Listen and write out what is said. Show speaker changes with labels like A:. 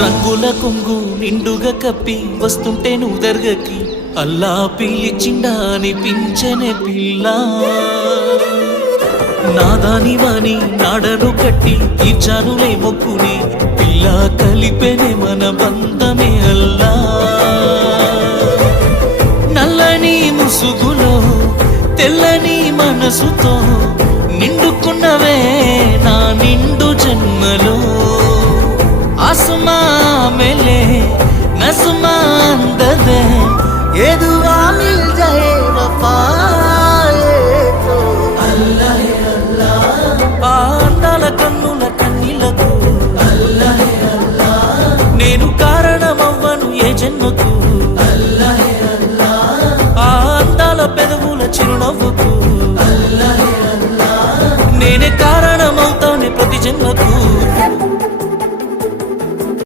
A: రంగుల కొంగు నిండుగా కప్పి వస్తుంటే నువ్వు అల్లా పిలిచిండా అనిపించనే పిల్ల. నాదాని వాణి నాడను కట్టి తీర్చానులే మొక్కుని పిల్ల కలిపెనే మన బంధమే అల్లా. నల్లని ముసుగులో తెల్లని మనసుతో ఆసుమా మెలే నసుమా అందదే ఎదువా మిల్ జాయే వఫాయే తో అల్లాహే కన్నుల కన్నీలకు అల్లాహే అల్లా నేను కారణమవ్వను ఏ జన్మకు అల్లాహే అల్లా ఆ అందాల పెదవుల చిరునవ్వుకు అల్లా నేనే కారణం